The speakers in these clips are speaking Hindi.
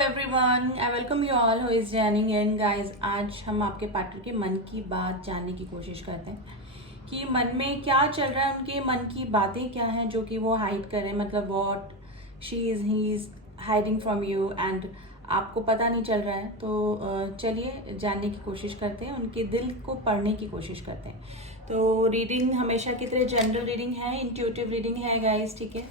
Everyone, I welcome you all who is joining in guys. आज हम आपके पार्टनर के मन की बात जानने की कोशिश करते हैं कि मन में क्या चल रहा है, उनके मन की बातें क्या हैं जो कि वो हाइड कर रहे हैं। मतलब what she is he is hiding from you and आपको पता नहीं चल रहा है। तो चलिए जानने की कोशिश करते हैं, उनके दिल को पढ़ने की कोशिश करते हैं। तो रीडिंग हमेशा की तरह जनरल रीडिंग है, इंट्यूटिव रीडिंग है गाइस, ठीक है,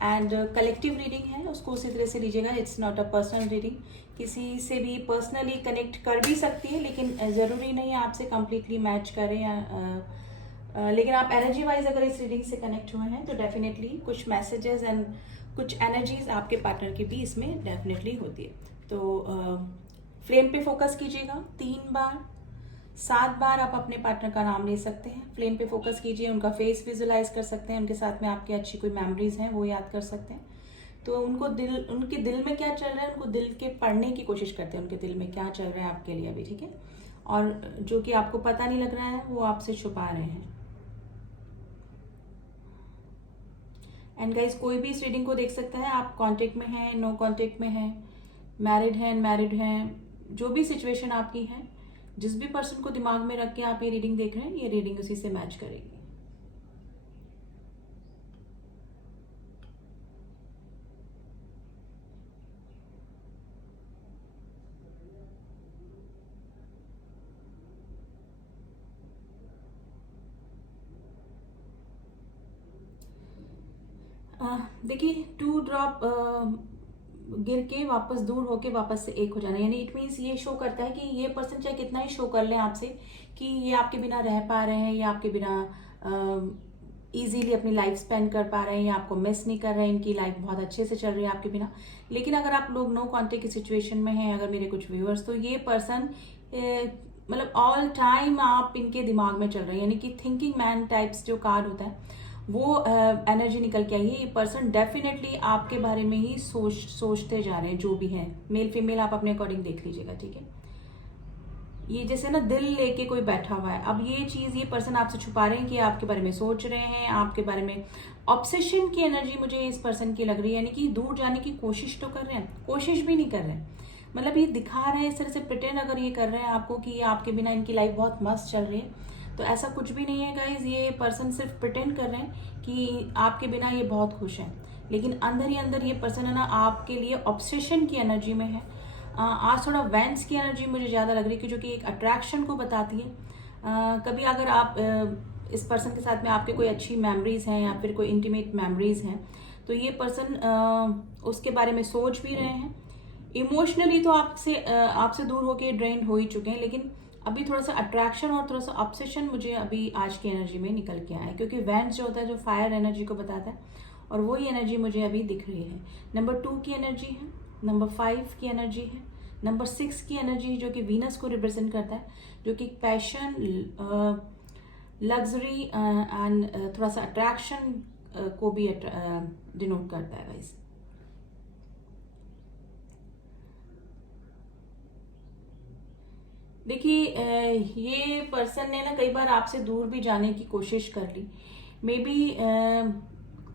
एंड कलेक्टिव रीडिंग है, उसको उसी तरह से लीजिएगा। It's not a personal reading, किसी से भी पर्सनली कनेक्ट कर भी सकती है, लेकिन ज़रूरी नहीं है आपसे कम्प्लीटली मैच करें या लेकिन आप एनर्जी वाइज अगर इस रीडिंग से कनेक्ट हुए हैं तो डेफिनेटली कुछ मैसेजेस एंड कुछ एनर्जीज आपके पार्टनर की भी इसमें डेफिनेटली होती है। तो फ्लेम पे फोकस कीजिएगा 3 बार, 7 बार आप अपने पार्टनर का नाम ले सकते हैं। फ्लेम पे फोकस कीजिए, उनका फेस विजुलाइज कर सकते हैं, उनके साथ में आपकी अच्छी कोई मेमोरीज हैं वो याद कर सकते हैं। तो उनके दिल में क्या चल रहा है, उनको दिल के पढ़ने की कोशिश करते हैं, उनके दिल में क्या चल रहा है आपके लिए अभी, ठीक है, और जो कि आपको पता नहीं लग रहा है वो आपसे छुपा रहे हैं। एंड गाइज, कोई भी इस रीडिंग को देख सकता है, आप कांटेक्ट में हैं, नो कांटेक्ट में हैं, मैरिड हैं, अनमैरिड हैं, जो भी सिचुएशन आपकी है, जिस भी पर्सन को दिमाग में रख के आप ये रीडिंग देख रहे हैं, ये रीडिंग उसी से मैच करेगी। देखिए, 2 ड्रॉप गिर के वापस दूर होके वापस से एक हो जाना, यानी इट मीन्स ये शो करता है कि ये पर्सन चाहे कितना ही शो कर ले आपसे कि ये आपके बिना रह पा रहे हैं, या आपके बिना इजीली अपनी लाइफ स्पेंड कर पा रहे हैं, या आपको मिस नहीं कर रहे हैं, इनकी लाइफ बहुत अच्छे से चल रही है आपके बिना। लेकिन अगर आप लोग नो कांटेक्ट की सिचुएशन में हैं, अगर मेरे कुछ व्यूअर्स, तो ये पर्सन मतलब ऑल टाइम आप इनके दिमाग में चल रहे हैं, यानी कि थिंकिंग मैन टाइप्स जो कार्ड होता है वो एनर्जी निकल के आई है। ये पर्सन डेफिनेटली आपके बारे में ही सोचते जा रहे हैं, जो भी है, मेल फीमेल आप अपने अकॉर्डिंग देख लीजिएगा, ठीक है। ये जैसे ना दिल लेके कोई बैठा हुआ है, अब ये चीज ये पर्सन आपसे छुपा रहे हैं कि आपके बारे में सोच रहे हैं, आपके बारे में ऑब्सेशन की एनर्जी मुझे इस पर्सन की लग रही है, यानी कि दूर जाने की कोशिश तो कर रहे हैं, कोशिश भी नहीं कर रहे हैं, मतलब ये दिखा रहे हैं इस तरह से, प्रिटेंड अगर ये कर रहे हैं आपको कि आपके बिना इनकी लाइफ बहुत मस्त चल रही है, तो ऐसा कुछ भी नहीं है गाइज। ये पर्सन सिर्फ प्रिटेंड कर रहे हैं कि आपके बिना ये बहुत खुश है, लेकिन अंदर ही अंदर ये पर्सन है ना आपके लिए ऑब्सेशन की एनर्जी में है। आज थोड़ा वेंस की एनर्जी मुझे ज़्यादा लग रही है कि जो कि एक अट्रैक्शन को बताती है। कभी अगर आप इस पर्सन के साथ में आपके कोई अच्छी मेमोरीज हैं या फिर कोई इंटीमेट मेमोरीज हैं, तो ये पर्सन उसके बारे में सोच भी रहे हैं। इमोशनली तो आपसे दूर होके ड्रेन हो ही चुके हैं, लेकिन अभी थोड़ा सा अट्रैक्शन और थोड़ा सा ऑब्सेशन मुझे अभी आज की एनर्जी में निकल के आया है, क्योंकि वेंस जो होता है जो फायर एनर्जी को बताता है, और वही एनर्जी मुझे अभी दिख रही है। नंबर 2 की एनर्जी है, नंबर 5 की एनर्जी है, नंबर 6 की एनर्जी जो कि वीनस को रिप्रेजेंट करता है, जो कि पैशन, लग्जरी एंड थोड़ा सा अट्रैक्शन को भी डिनोट करता है गाइस। देखिए, ये पर्सन ने ना कई बार आपसे दूर भी जाने की कोशिश कर ली, मे बी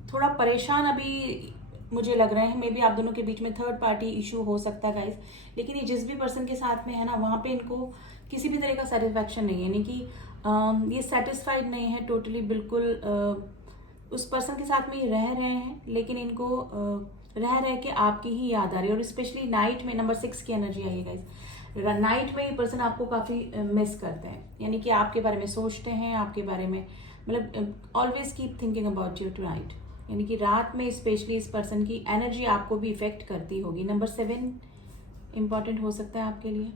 थोड़ा परेशान अभी मुझे लग रहे हैं, मे बी आप दोनों के बीच में थर्ड पार्टी इशू हो सकता है गाइस। लेकिन ये जिस भी पर्सन के साथ में है ना, वहां पे इनको किसी भी तरह का सेटिस्फैक्शन नहीं है, यानी कि ये सेटिस्फाइड नहीं है टोटली, बिल्कुल उस पर्सन के साथ में ये रह रहे हैं, लेकिन इनको रह रह के आपकी ही याद आ रही है, और स्पेशली नाइट में नंबर 6 की एनर्जी आई है गाइस। नाइट में ये पर्सन आपको काफी मिस करते हैं, यानी कि आपके बारे में सोचते हैं, आपके बारे में मतलब always keep thinking about you tonight, यानी कि रात में स्पेशली इस पर्सन की एनर्जी आपको भी इफेक्ट करती होगी। नंबर 7 इंपॉर्टेंट हो सकता है आपके लिए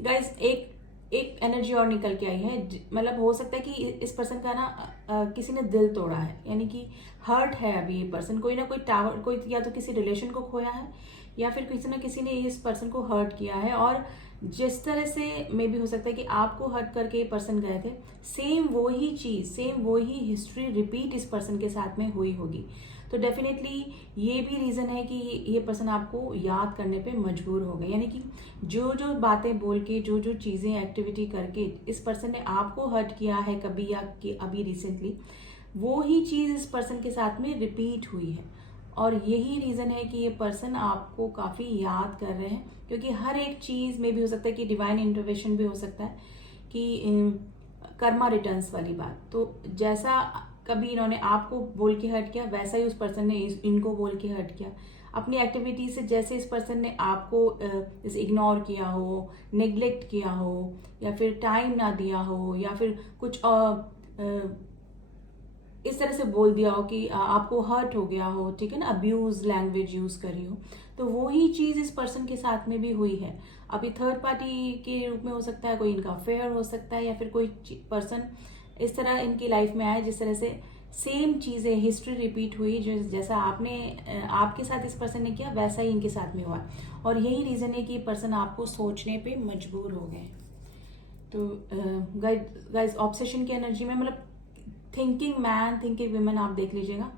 गाइस। एक एनर्जी और निकल के आई है, मतलब हो सकता है कि इस पर्सन का ना किसी ने दिल तोड़ा है, यानी कि हर्ट है अभी ये पर्सन, कोई ना कोई टावर, कोई या तो किसी रिलेशन को खोया है, या फिर किसी ना किसी ने इस पर्सन को हर्ट किया है, और जिस तरह से मे भी हो सकता है कि आपको हर्ट करके ये पर्सन गए थे, सेम वही चीज, सेम वही हिस्ट्री रिपीट इस पर्सन के साथ में हुई होगी। तो डेफिनेटली ये भी रीजन है कि ये पर्सन आपको याद करने पे मजबूर हो गए, यानी कि जो जो बातें बोल के, जो जो चीजें एक्टिविटी करके इस पर्सन ने आपको हर्ट किया है कभी या कि अभी रिसेंटली, वो ही चीज इस पर्सन के साथ में रिपीट हुई है, और यही रीज़न है कि ये पर्सन आपको काफ़ी याद कर रहे हैं, क्योंकि हर एक चीज़ में भी हो सकता है कि डिवाइन इंटरवेंशन भी हो सकता है कि कर्मा रिटर्न्स वाली बात। तो जैसा कभी इन्होंने आपको बोल के हर्ट किया, वैसा ही उस पर्सन ने इनको बोल के हर्ट किया। अपनी एक्टिविटी से जैसे इस पर्सन ने आपको जैसे इग्नोर किया हो, नेग्लेक्ट किया हो, या फिर टाइम ना दिया हो, या फिर कुछ इस तरह से बोल दिया हो कि आपको हर्ट हो गया हो, ठीक है ना, अब्यूज लैंग्वेज यूज करी हो, तो वही चीज इस पर्सन के साथ में भी हुई है। अभी थर्ड पार्टी के रूप में हो सकता है, कोई इनका अफेयर हो सकता है, या फिर कोई पर्सन इस तरह इनकी लाइफ में आए जिस तरह से सेम चीजें हिस्ट्री रिपीट हुई, जो जैसा आपके साथ इस पर्सन ने किया वैसा ही इनके साथ में हुआ। और यही रीजन है कि पर्सन आपको सोचने पे मजबूर हो गए। तो गाइस ऑब्सेशन की एनर्जी में मतलब थिंकिंग मैन, थिंकिंग वुमेन आप देख लीजिएगा,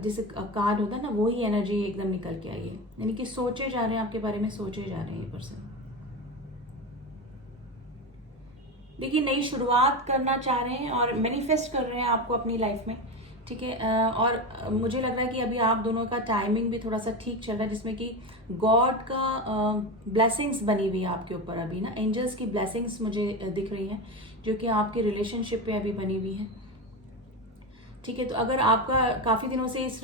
जैसे कार्ड होता है ना, वही एनर्जी एकदम निकल के आई है। यानी कि सोचे जा रहे हैं, आपके बारे में सोचे जा रहे हैं ये पर्सन। देखिए नई शुरुआत करना चाह रहे हैं और मैनिफेस्ट कर रहे हैं आपको अपनी लाइफ में, ठीक है। और मुझे लग रहा है कि अभी आप दोनों का टाइमिंग भी थोड़ा सा ठीक चल रहा है, जिसमें कि गॉड का ब्लेसिंग्स बनी हुई है आपके ऊपर अभी ना, एंजल्स की ब्लेसिंग्स मुझे दिख रही हैं, जो कि आपके रिलेशनशिप पे अभी बनी हुई है, ठीक है। तो अगर आपका काफी दिनों से इस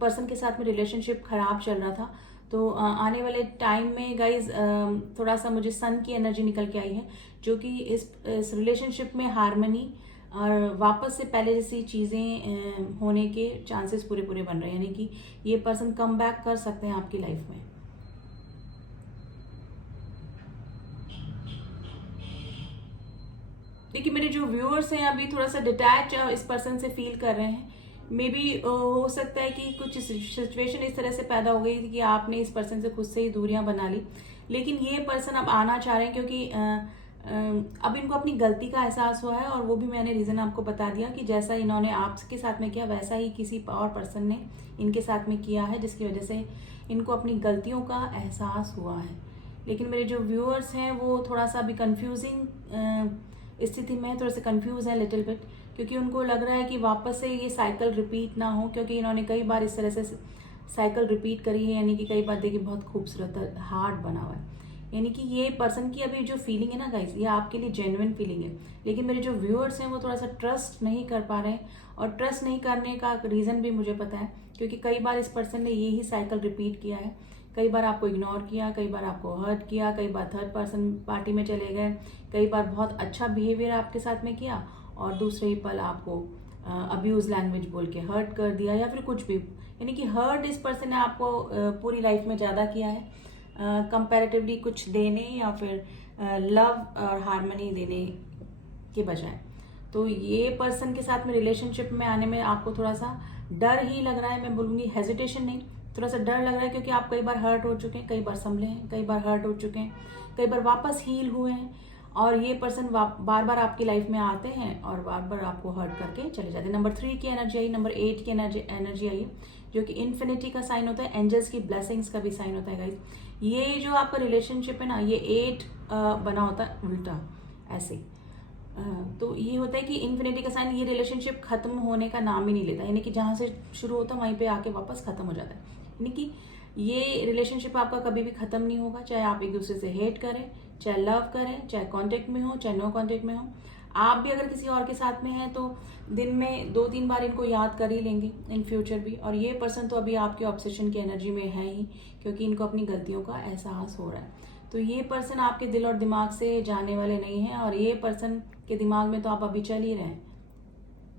पर्सन के साथ में रिलेशनशिप खराब चल रहा था, तो आने वाले टाइम में गाइज थोड़ा सा मुझे सन की एनर्जी निकल के आई है, जो कि इस रिलेशनशिप में हार्मनी और वापस से पहले जैसी चीजें होने के चांसेस पूरे पूरे बन रहे हैं। यानी कि ये पर्सन कम बैक कर सकते हैं आपकी लाइफ में। देखिए मेरे जो व्यूअर्स हैं अभी थोड़ा सा डिटैच इस पर्सन से फील कर रहे हैं। मे बी हो सकता है कि कुछ सिचुएशन इस तरह से पैदा हो गई थी कि आपने इस पर्सन से खुद से ही दूरियां बना ली, लेकिन ये पर्सन अब आना चाह रहे हैं, क्योंकि अब इनको अपनी गलती का एहसास हुआ है। और वो भी मैंने रीजन आपको बता दिया कि जैसा इन्होंने आपके साथ में किया वैसा ही किसी और पर्सन ने इनके साथ में किया है, जिसकी वजह से इनको अपनी गलतियों का एहसास हुआ है। लेकिन मेरे जो व्यूअर्स हैं वो थोड़ा सा अभी कंफ्यूजिंग स्थिति में थोड़ा सा कंफ्यूज है लिटिल बिट, क्योंकि उनको लग रहा है कि वापस से ये साइकिल रिपीट ना हो, क्योंकि इन्होंने कई बार इस तरह से साइकिल रिपीट करी है। यानी कि कई बार देखिए बहुत खूबसूरत हार्ट बना हुआ है। यानी कि ये पर्सन की अभी जो फीलिंग है ना गाइस, ये आपके लिए जेन्युइन फीलिंग है, लेकिन मेरे जो व्यूअर्स हैं वो थोड़ा सा ट्रस्ट नहीं कर पा रहे हैं। और ट्रस्ट नहीं करने का रीजन भी मुझे पता है, क्योंकि कई बार इस पर्सन ने यही साइकिल रिपीट किया है। कई बार आपको इग्नोर किया, कई बार आपको हर्ट किया, कई बार थर्ड पर्सन पार्टी में चले गए, कई बार बहुत अच्छा बिहेवियर आपके साथ में किया और दूसरे ही पल आपको अब्यूज लैंग्वेज बोल के हर्ट कर दिया, या फिर कुछ भी। यानी कि हर्ट इस पर्सन ने आपको पूरी लाइफ में ज्यादा किया है कंपैरेटिवली कुछ देने या फिर लव और हार्मनी देने के बजाय। तो ये पर्सन के साथ में रिलेशनशिप में आने में आपको थोड़ा सा डर ही लग रहा है, मैं बोलूंगी हेजिटेशन नहीं, थोड़ा सा डर लग रहा है, क्योंकि आप कई बार हर्ट हो चुके हैं, कई बार संभले हैं, कई बार हर्ट हो चुके हैं, कई बार वापस हील हुए हैं। और ये पर्सन बार बार आपकी लाइफ में आते हैं और बार बार आपको हर्ट करके चले जाते हैं। नंबर 3 की एनर्जी आई, नंबर 8 की एनर्जी आई, जो कि इन्फिनिटी का साइन होता है, एंजल्स की ब्लेसिंग्स का भी साइन होता है गाइस। ये जो आपका रिलेशनशिप है ना, ये 8 बना होता है उल्टा ऐसे। तो ये होता है कि इन्फिनिटी का साइन, ये रिलेशनशिप खत्म होने का नाम ही नहीं लेता, यानी कि जहां से शुरू होता है वहीं पे आके वापस खत्म हो जाता है। यानी कि ये रिलेशनशिप आपका कभी भी खत्म नहीं होगा, चाहे आप एक दूसरे से हेट करें, चाहे लव करें, चाहे कांटेक्ट में हो, चाहे नो कांटेक्ट में हो। आप भी अगर किसी और के साथ में हैं तो दिन में 2-3 बार इनको याद कर ही लेंगे इन फ्यूचर भी। और ये पर्सन तो अभी आपके ऑब्सेशन की एनर्जी में है ही, क्योंकि इनको अपनी गलतियों का एहसास हो रहा है। तो ये पर्सन आपके दिल और दिमाग से जाने वाले नहीं है, और ये पर्सन के दिमाग में तो आप अभी चल ही रहे हैं।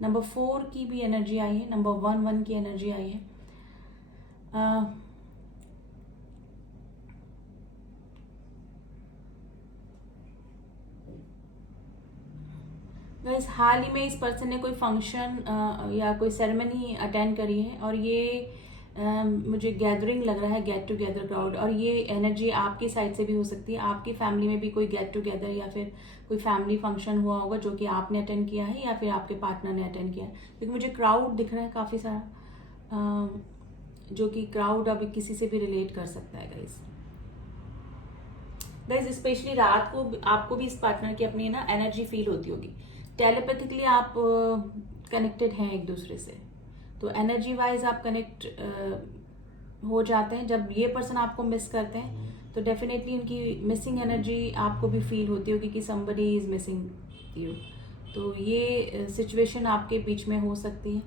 नंबर 4 की भी एनर्जी आई है, नंबर 1 की एनर्जी आई है। गाइस हाल ही में इस पर्सन ने कोई फंक्शन या कोई सेरेमनी अटेंड करी है, और ये मुझे गैदरिंग लग रहा है, गेट टुगेदर क्राउड। और ये एनर्जी आपकी साइड से भी हो सकती है, आपकी फैमिली में भी कोई गेट टुगेदर या फिर कोई फैमिली फंक्शन हुआ होगा जो कि आपने अटेंड किया है या फिर आपके पार्टनर ने अटेंड किया है, क्योंकि मुझे क्राउड दिख रहा है काफी सारा, जो कि क्राउड अभी किसी से भी रिलेट कर सकता है गाइस। स्पेशली रात को आपको भी इस पार्टनर की अपनी ना एनर्जी फील होती होगी, टेलीपैथिकली आप कनेक्टेड हैं एक दूसरे से। तो एनर्जी वाइज आप कनेक्ट हो जाते हैं। जब ये पर्सन आपको मिस करते हैं तो डेफिनेटली उनकी मिसिंग एनर्जी आपको भी फील होती होगी कि समबडी इज मिसिंग यू। तो ये सिचुएशन आपके बीच में हो सकती है।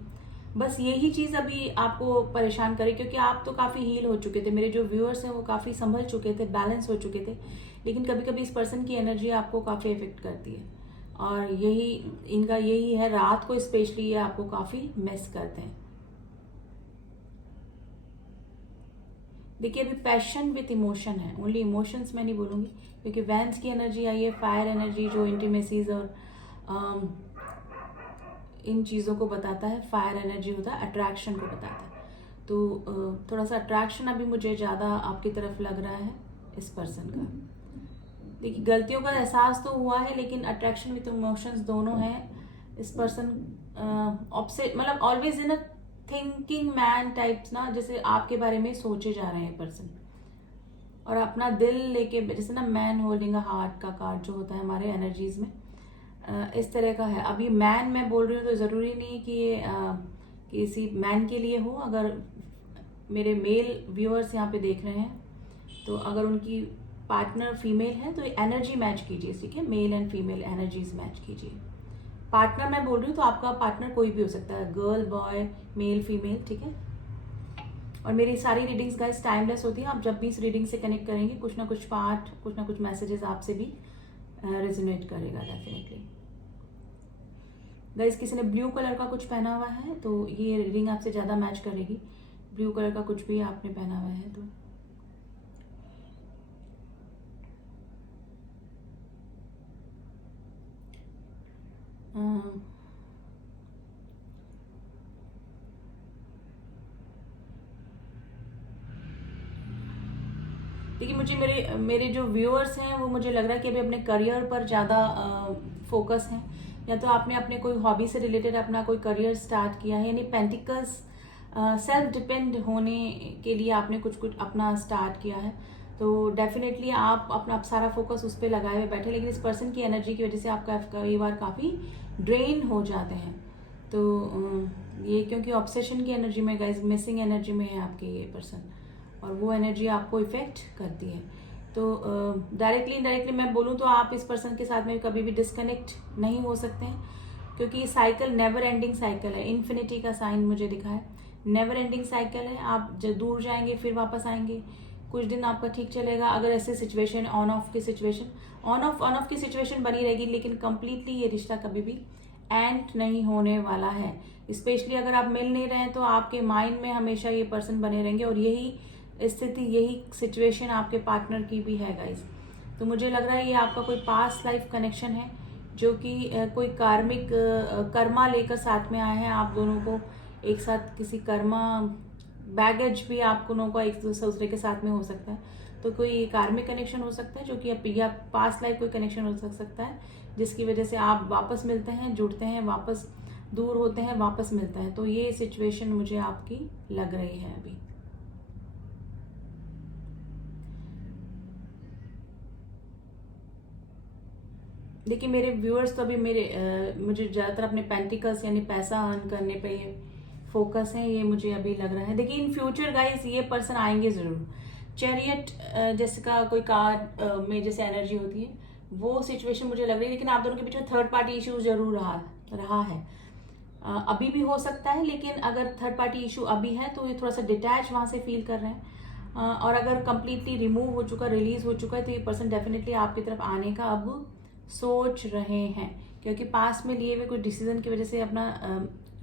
बस यही चीज़ अभी आपको परेशान करे, क्योंकि आप तो काफ़ी हील हो चुके थे, मेरे जो व्यूअर्स हैं वो काफ़ी संभल चुके थे, बैलेंस हो चुके थे, लेकिन कभी कभी इस पर्सन की एनर्जी आपको काफ़ी इफेक्ट करती है। और यही इनका यही है, रात को स्पेशली ये आपको काफ़ी मिस करते हैं। देखिए अभी पैशन विथ इमोशन है, ओनली इमोशंस मैं नहीं बोलूँगी, क्योंकि वैंस की एनर्जी आई है, फायर एनर्जी जो इंटीमेसीज और इन चीज़ों को बताता है। फायर एनर्जी होता है अट्रैक्शन को बताता है। तो थोड़ा सा अट्रैक्शन अभी मुझे ज़्यादा आपकी तरफ लग रहा है इस पर्सन का। देखिए गलतियों का एहसास तो हुआ है, लेकिन अट्रैक्शन विथ इमोशंस दोनों हैं। इस पर्सन मतलब always in a thinking man types ना, जैसे आपके बारे में सोचे जा रहे हैं पर्सन, और अपना दिल लेके, जैसे ना मैन होल्डिंग अ हार्ट का कार्ड जो होता है हमारे एनर्जीज में, इस तरह का है। अभी मैन मैं बोल रही हूँ तो ज़रूरी नहीं कि ये किसी मैन के लिए हो। अगर मेरे मेल व्यूअर्स यहाँ पे देख रहे हैं तो अगर उनकी पार्टनर फीमेल है तो एनर्जी मैच कीजिए, ठीक है, male and female energies match कीजिए। पार्टनर मैं बोल रही हूँ तो आपका पार्टनर कोई भी हो सकता है, गर्ल बॉय मेल फीमेल, ठीक है। और मेरी सारी रीडिंग्स गाइस टाइमलेस होती है। आप जब भी इस रीडिंग से कनेक्ट करेंगे कुछ ना कुछ पार्ट, कुछ ना कुछ मैसेजेस आपसे भी रेजोनेट करेगा डेफिनेटली। गाइस किसी ने ब्लू कलर का कुछ पहना हुआ है तो ये रीडिंग आपसे ज़्यादा मैच करेगी। ब्लू कलर का कुछ भी आपने पहना हुआ है तो देखिए मुझे मेरे जो व्यूअर्स हैं वो मुझे लग रहा है कि अभी अपने करियर पर ज़्यादा फोकस हैं, या तो आपने अपने कोई हॉबी से रिलेटेड अपना कोई करियर स्टार्ट किया है, यानी पेंटिकल्स सेल्फ डिपेंड होने के लिए आपने कुछ कुछ अपना स्टार्ट किया है। तो डेफिनेटली आप अपना सारा फोकस उस पर लगाए हुए बैठे, लेकिन इस पर्सन की एनर्जी की वजह से आपका कई बार काफ़ी ड्रेन हो जाते हैं। तो ये क्योंकि ऑब्सेशन की एनर्जी में गाइस, मिसिंग एनर्जी में है आपके ये पर्सन, और वो एनर्जी आपको इफेक्ट करती है। तो डायरेक्टली इनडायरेक्टली मैं बोलूँ तो आप इस पर्सन के साथ में कभी भी डिस्कनेक्ट नहीं हो सकते हैं, क्योंकि साइकिल नेवर एंडिंग साइकिल है। इन्फिनिटी का साइन मुझे दिखा है, नेवर एंडिंग साइकिल है। आप जब दूर जाएंगे फिर वापस आएंगे, कुछ दिन आपका ठीक चलेगा। अगर ऐसे सिचुएशन ऑन ऑफ की सिचुएशन बनी रहेगी, लेकिन कंप्लीटली ये रिश्ता कभी भी एंड नहीं होने वाला है। स्पेशली अगर आप मिल नहीं रहे हैं तो आपके माइंड में हमेशा ये पर्सन बने रहेंगे, और यही स्थिति, यही सिचुएशन आपके पार्टनर की भी है गाइस। तो मुझे लग रहा है ये आपका कोई पास्ट लाइफ कनेक्शन है, जो कि कोई कार्मिक कर्मा लेकर साथ में आए हैं। आप दोनों को एक साथ किसी कर्मा बैगेज भी आप दोनों का एक दूसरे के साथ में हो सकता है। तो कोई कार्मिक कनेक्शन हो सकता है, जो कि या पास्ट लाइफ कोई कनेक्शन हो सकता है, जिसकी वजह से आप वापस मिलते हैं, जुड़ते हैं, वापस दूर होते हैं, वापस मिलते हैं। तो ये सिचुएशन मुझे आपकी लग रही है अभी। देखिए मेरे व्यूअर्स तो अभी मुझे ज़्यादातर अपने पेंटिकल्स यानी पैसा अर्न करने पे ये फोकस है, ये मुझे अभी लग रहा है। देखिए इन फ्यूचर गाइस ये पर्सन आएंगे ज़रूर। चैरियट जैसे का कोई कार्ड में जैसे एनर्जी होती है, वो सिचुएशन मुझे लग रही है, लेकिन आप दोनों के बीच में थर्ड पार्टी इशू जरूर रहा है। अभी भी हो सकता है, लेकिन अगर थर्ड पार्टी इशू अभी है तो ये थोड़ा सा डिटैच वहाँ से फील कर रहे हैं। और अगर कंप्लीटली रिमूव हो चुका, रिलीज हो चुका है, तो ये पर्सन डेफिनेटली आपकी तरफ आने का अब सोच रहे हैं, क्योंकि पास में लिए हुए कुछ डिसीजन की वजह से अपना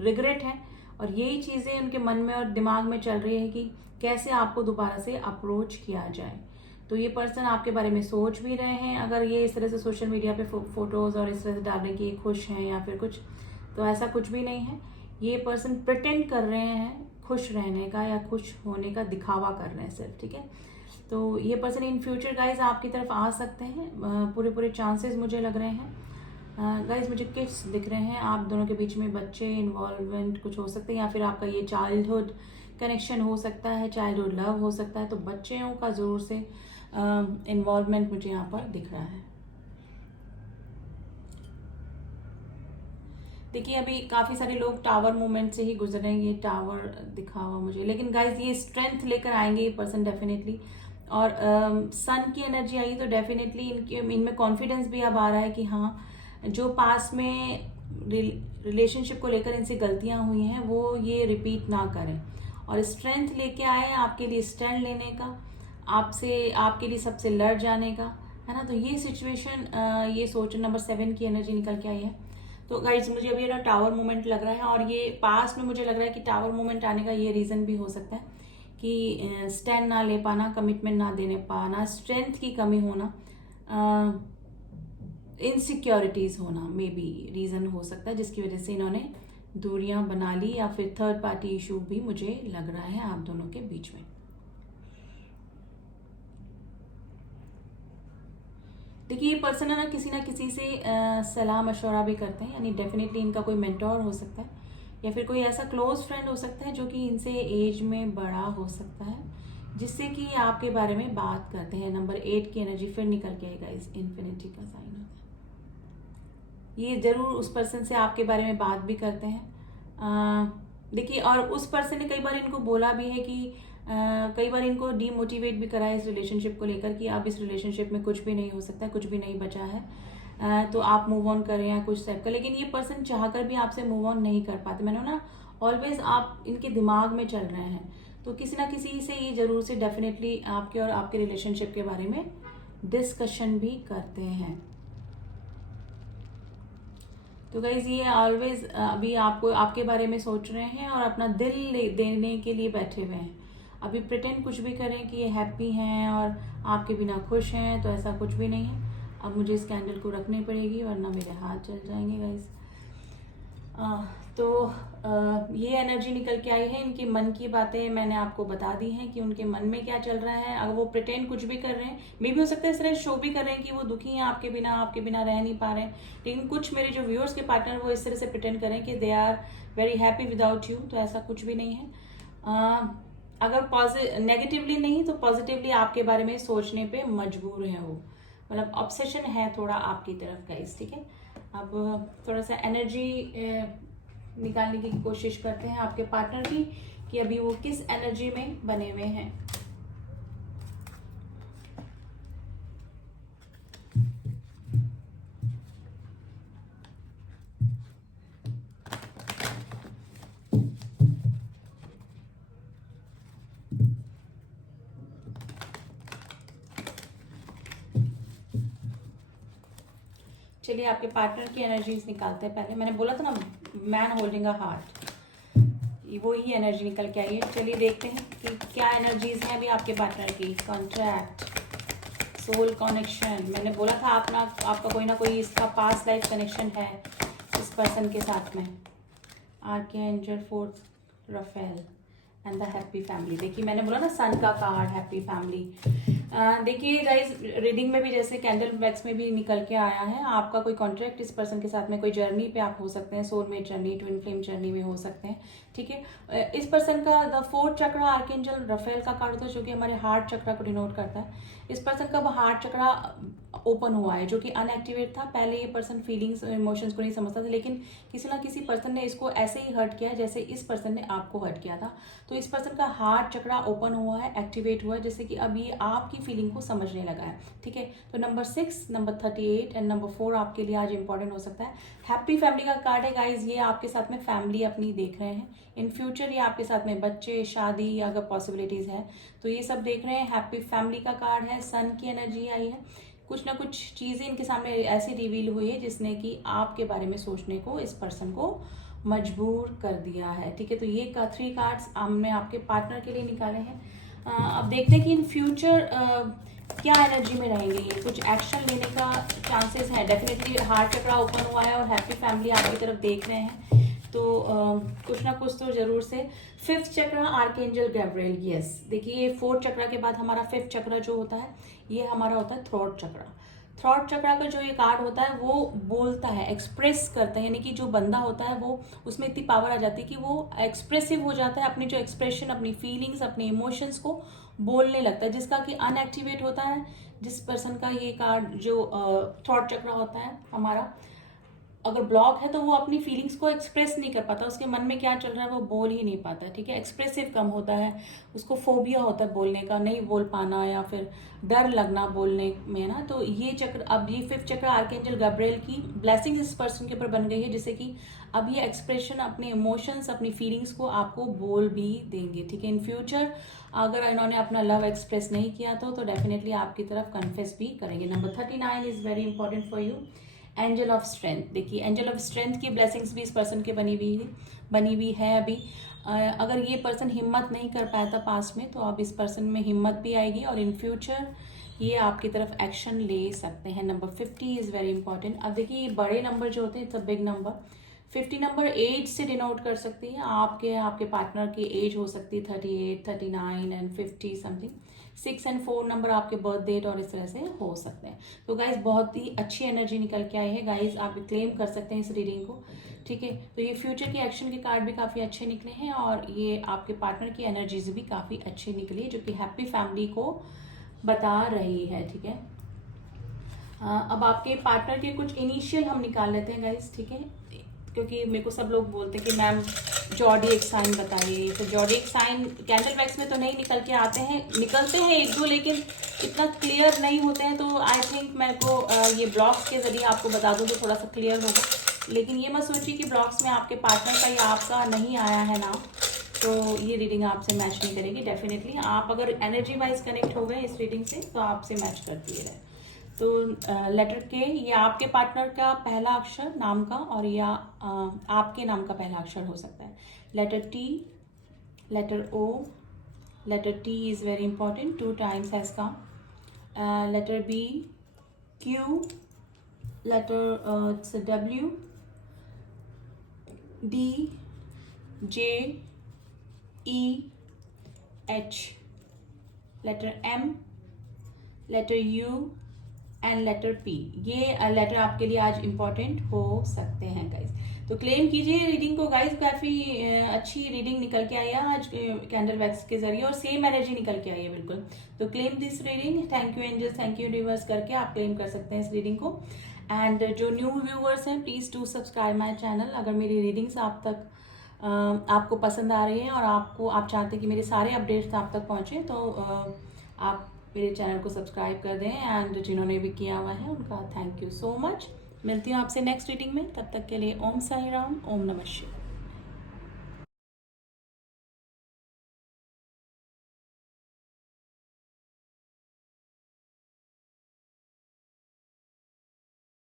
रिग्रेट है, और यही चीज़ें उनके मन में और दिमाग में चल रही है कि कैसे आपको दोबारा से अप्रोच किया जाए। तो ये पर्सन आपके बारे में सोच भी रहे हैं। अगर ये इस तरह से सोशल मीडिया पे फोटोज और इस तरह से डालने की खुश हैं या फिर कुछ, तो ऐसा कुछ भी नहीं है। ये पर्सन प्रिटेंड कर रहे हैं खुश रहने का या खुश होने का, दिखावा कर रहे हैं सिर्फ, ठीक है। तो ये पर्सन इन फ्यूचर गाइज आपकी तरफ आ सकते हैं, पूरे चांसेस मुझे लग रहे हैं। गाइज मुझे किड्स दिख रहे हैं, आप दोनों के बीच में बच्चे इन्वॉल्वमेंट कुछ हो सकते हैं, या फिर आपका ये चाइल्डहुड कनेक्शन हो सकता है, चाइल्डहुड लव हो सकता है। तो बच्चों का जोर से इन्वॉल्वमेंट मुझे यहाँ पर दिख रहा है। देखिए अभी काफी सारे लोग टावर मूवमेंट से ही गुजर रहे हैं, ये टावर दिखा हुआ मुझे, लेकिन गाइज ये स्ट्रेंथ लेकर आएंगे ये पर्सन डेफिनेटली। और सन की एनर्जी आई तो डेफिनेटली इनमें कॉन्फिडेंस भी अब आ रहा है कि हाँ, जो पास में रिलेशनशिप को लेकर इनसे गलतियां हुई हैं वो ये रिपीट ना करें, और स्ट्रेंथ लेके आए आपके लिए स्टैंड लेने का, आपसे आपके लिए सबसे लड़ जाने का, है ना। तो ये सिचुएशन, ये सोच नंबर 7 की एनर्जी निकल के आई है। तो गाइज मुझे अभी ना टावर मूवमेंट लग रहा है, और ये पास में मुझे लग रहा है कि टावर मूवमेंट आने का ये रीजन भी हो सकता है कि स्टैंड ना ले पाना, कमिटमेंट ना देने पाना, स्ट्रेंथ की कमी होना, इनसिक्योरिटीज होना, मे बी रीजन हो सकता है जिसकी वजह से इन्होंने दूरियां बना ली, या फिर थर्ड पार्टी इशू भी मुझे लग रहा है आप दोनों के बीच में। देखिए ये पर्सन है ना किसी से सलाह मशवरा भी करते हैं, यानी डेफिनेटली इनका कोई मेंटोर हो सकता है, या फिर कोई ऐसा क्लोज फ्रेंड हो सकता है जो कि इनसे एज में बड़ा हो सकता है, जिससे कि आपके बारे में बात करते हैं। नंबर 8 की एनर्जी फिर निकल के आएगा, इस इन्फिनिटी का साइन होता है। ये जरूर उस पर्सन से आपके बारे में बात भी करते हैं। देखिए और उस पर्सन ने कई बार इनको बोला भी है कि कई बार इनको डीमोटिवेट भी करा है इस रिलेशनशिप को लेकर कि अब इस रिलेशनशिप में कुछ भी नहीं हो सकता, कुछ भी नहीं बचा है, तो आप मूव ऑन करें या कुछ टाइप का। लेकिन ये पर्सन चाहकर भी आपसे मूव ऑन नहीं कर पाते। मैंने ना ऑलवेज आप इनके दिमाग में चल रहे हैं, तो किसी ना किसी से ये जरूर से डेफिनेटली आपके और आपके रिलेशनशिप के बारे में डिस्कशन भी करते हैं। तो गाइज ये ऑलवेज अभी आपको आपके बारे में सोच रहे हैं और अपना दिल देने के लिए बैठे हुए हैं। अभी प्रिटेंड कुछ भी करें कि ये हैप्पी हैं और आपके बिना खुश हैं, तो ऐसा कुछ भी नहीं है। अब मुझे इस कैंडल को रखनी पड़ेगी वरना मेरे हाथ जल जाएंगे गाइज। ये एनर्जी निकल के आई है, इनके मन की बातें मैंने आपको बता दी हैं कि उनके मन में क्या चल रहा है। अगर वो प्रिटेंड कुछ भी कर रहे हैं, मे भी हो सकता है इस तरह शो भी कर रहे हैं कि वो दुखी हैं आपके बिना रह नहीं पा रहे हैं, लेकिन कुछ मेरे जो व्यूअर्स के पार्टनर वो इस तरह से प्रिटेंड करें कि they are very happy without you, तो ऐसा कुछ भी नहीं है। अगर नेगेटिवली नहीं तो पॉजिटिवली आपके बारे में सोचने पे मजबूर है वो, मतलब ऑब्सेशन है थोड़ा आपकी तरफ गाइस, ठीक है। अब थोड़ा सा एनर्जी निकालने की कोशिश करते हैं आपके पार्टनर की कि अभी वो किस एनर्जी में बने हुए हैं। चलिए आपके पार्टनर की एनर्जीज निकालते हैं। पहले मैंने बोला था ना मैन होल्डिंग अ हार्ट, वो ही एनर्जी निकल के आई है। चलिए देखते हैं कि क्या एनर्जीज हैं अभी आपके पार्टनर की। कॉन्ट्रैक्ट, सोल कनेक्शन, मैंने बोला था आपका कोई ना कोई इसका पास्ट लाइफ कनेक्शन है इस पर्सन के साथ में। Archangel fourth Raphael and the happy family. देखिए मैंने बोला ना सन का कार्ड, हैप्पी फैमिली। देखिए गाइज रीडिंग में भी जैसे कैंडल बैक्स में भी निकल के आया है, आपका कोई कॉन्ट्रैक्ट इस पर्सन के साथ में, कोई जर्नी पे आप हो सकते हैं, soulmate journey, twin flame journey में हो सकते हैं, ठीक है। इस पर्सन का द फोर्थ चक्र आर्कएंजल राफेल का कार्ड होता है जो कि हमारे हार्ट चक्र को डिनोट करता है। इस पर्सन का हार्ट चक्र ओपन हुआ है जो कि अनएक्टिवेट था। पहले ये पर्सन फीलिंग्स इमोशंस को नहीं समझता था, लेकिन किसी ना किसी पर्सन ने इसको ऐसे ही हर्ट किया जैसे इस पर्सन ने आपको हर्ट किया था। तो इस पर्सन का हार्ट चक्र ओपन हुआ है, एक्टिवेट हुआ है, जैसे कि अब ये आपकी फीलिंग को समझने लगा है, ठीक है। तो नंबर 6, नंबर 38 एंड नंबर 4 आपके लिए आज इंपॉर्टेंट हो सकता है। हैप्पी फैमिली का कार्ड है गाइज, ये आपके साथ में फैमिली अपनी देख रहे हैं। इन फ्यूचर ये आपके साथ में बच्चे, शादी अगर पॉसिबिलिटीज है तो ये सब देख रहे हैं। हैप्पी फैमिली का कार्ड है, सन की एनर्जी आई है। कुछ ना कुछ चीजें इनके सामने ऐसी रिवील हुई है जिसने कि आपके बारे में सोचने को इस पर्सन को मजबूर कर दिया है, ठीक है। तो ये 3 कार्ड्स हमने आपके पार्टनर के लिए निकाले हैं। अब देखते हैं कि इन फ्यूचर क्या एनर्जी में रहेंगे ये, कुछ एक्शन लेने का चांसेस है। डेफिनेटली हार्ट चक्र ओपन हुआ है और हैप्पी फैमिली आपकी तरफ देख रहे हैं, तो कुछ ना कुछ तो जरूर से। 5th चक्र आर्कएंजल गैब्रिएल, यस। देखिए ये 4th चक्र के बाद हमारा 5th चक्र जो होता है ये हमारा होता है थ्रोट चक्र। थ्रोट चक्र का जो ये कार्ड होता है वो बोलता है, एक्सप्रेस करता है, यानी कि जो बंदा होता है वो उसमें इतनी पावर आ जाती है कि वो एक्सप्रेसिव हो जाता है, अपनी जो एक्सप्रेशन, अपनी फीलिंग्स, अपने इमोशंस को बोलने लगता है, जिसका कि अनएक्टिवेट होता है जिस पर्सन का ये कार्ड जो थ्रोट चक्र होता है हमारा। अगर ब्लॉक है तो वो अपनी फीलिंग्स को एक्सप्रेस नहीं कर पाता, उसके मन में क्या चल रहा है वो बोल ही नहीं पाता, ठीक है। एक्सप्रेसिव कम होता है, उसको फोबिया होता है बोलने का, नहीं बोल पाना या फिर डर लगना बोलने में ना। तो ये चक्र, अब ये 5th चक्र आर्कएंजल गब्रिएल की ब्लेसिंग्स इस पर्सन के ऊपर बन गई है, जिससे कि अब ये एक्सप्रेशन अपने इमोशंस, अपनी फीलिंग्स को आपको बोल भी देंगे, ठीक है। इन फ्यूचर अगर इन्होंने अपना लव एक्सप्रेस नहीं किया तो डेफिनेटली आपकी तरफ कन्फेस भी करेंगे। Number 39 is very important for you, angel of strength. देखिए एंजल ऑफ स्ट्रेंथ की ब्लेसिंग्स भी इस पर्सन के बनी हुई है अभी। अगर ये पर्सन हिम्मत नहीं कर पाया था पास में, तो अब इस पर्सन में हिम्मत भी आएगी और इन फ्यूचर ये आपकी तरफ एक्शन ले सकते हैं। Number 50 is very important. अब देखिए ये बड़े नंबर जो होते हैं, it's a big number. 50 number age से डिनोट कर सकती है, आपके पार्टनर की एज हो सकती है 38, 39 एंड 50 समथिंग। 6 एंड 4 नंबर आपके बर्थ डेट और इस तरह से हो सकते हैं। तो गाइज बहुत ही अच्छी एनर्जी निकल के आई है गाइज, आप क्लेम कर सकते हैं इस रीडिंग को, ठीक है। तो ये फ्यूचर के एक्शन के कार्ड भी काफ़ी अच्छे निकले हैं और ये आपके पार्टनर की एनर्जीज भी काफ़ी अच्छी निकली है, जो कि हैप्पी फैमिली को बता रही है, ठीक है। अब आपके पार्टनर के कुछ इनिशियल हम निकाल लेते हैं गाइज, ठीक है, क्योंकि मेरे को सब लोग बोलते हैं कि मैम जॉडिएक साइन बताइए। तो जॉडिएक साइन कैंडल वैक्स में तो नहीं निकल के आते हैं, निकलते हैं एक दो, लेकिन इतना क्लियर नहीं होते हैं। तो आई थिंक मेरे को ये ब्लॉग्स के जरिए आपको बता दूं तो थोड़ा सा क्लियर होगा। लेकिन ये मत सोचिए कि ब्लॉग्स में आपके पार्टनर का या आपका नहीं आया है नाम तो ये रीडिंग आपसे मैच नहीं करेगी। डेफिनेटली आप अगर एनर्जी वाइज कनेक्ट हो गए इस रीडिंग से तो आपसे मैच करती है। तो लेटर के, ये आपके पार्टनर का पहला अक्षर नाम का और या आपके नाम का पहला अक्षर हो सकता है। Letter T, letter O, letter T is very important, 2 times has come. Letter B, Q, letter W, D, J, E, H, letter M, letter U and letter P. ये लेटर आपके लिए आज इंपॉर्टेंट हो सकते हैं गाइज। तो क्लेम कीजिए रीडिंग को गाइज, काफ़ी अच्छी रीडिंग निकल के आई है आज कैंडल वैक्स के जरिए और सेम एनर्जी निकल के आई है बिल्कुल। तो claim this reading, thank you angels, thank you universe करके आप क्लेम कर सकते हैं इस रीडिंग को। एंड जो न्यू व्यूअर्स हैं please do subscribe my channel. अगर मेरी रीडिंग्स आप तक आपको पसंद आ रही हैं और आप चाहते हैं कि मेरे सारे अपडेट्स आप तक पहुँचे तो आप मेरे चैनल को सब्सक्राइब कर दें। एंड जिन्होंने भी किया हुआ है उनका थैंक यू सो मच। मिलती हूँ आपसे नेक्स्ट रीडिंग में, तब तक के लिए ओम साई राम, ओम नमः शिवाय।